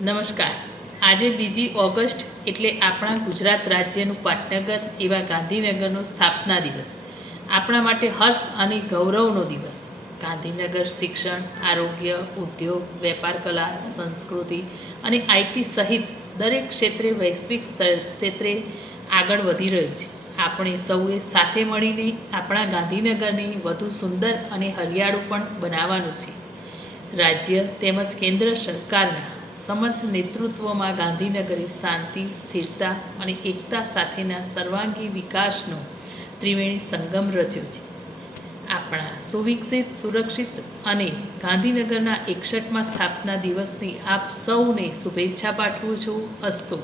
નમસ્કાર. આજે 2 ઓગસ્ટ એટલે આપણા ગુજરાત રાજ્યનું પાટનગર એવા ગાંધીનગરનો સ્થાપના દિવસ. આપણા માટે હર્ષ અને ગૌરવનો દિવસ. ગાંધીનગર શિક્ષણ, આરોગ્ય, ઉદ્યોગ, વેપાર, કલા, સંસ્કૃતિ અને આઈટી સહિત દરેક ક્ષેત્રે વૈશ્વિક ક્ષેત્રે આગળ વધી રહ્યું છે. આપણે સૌએ સાથે મળીને આપણા ગાંધીનગરને વધુ સુંદર અને હરિયાળું પણ બનાવવાનું છે. રાજ્ય તેમજ કેન્દ્ર સરકારના સમર્થ નેતૃત્વમાં ગાંધીનગરે શાંતિ, સ્થિરતા અને એકતા સાથેના સર્વાંગી વિકાસનો ત્રિવેણી સંગમ રચ્યો છે. આપણા સુવિકસિત, સુરક્ષિત અને ગાંધીનગરના 61મા સ્થાપના દિવસની આપ સૌને શુભેચ્છા પાઠવું છું. અસ્તુ.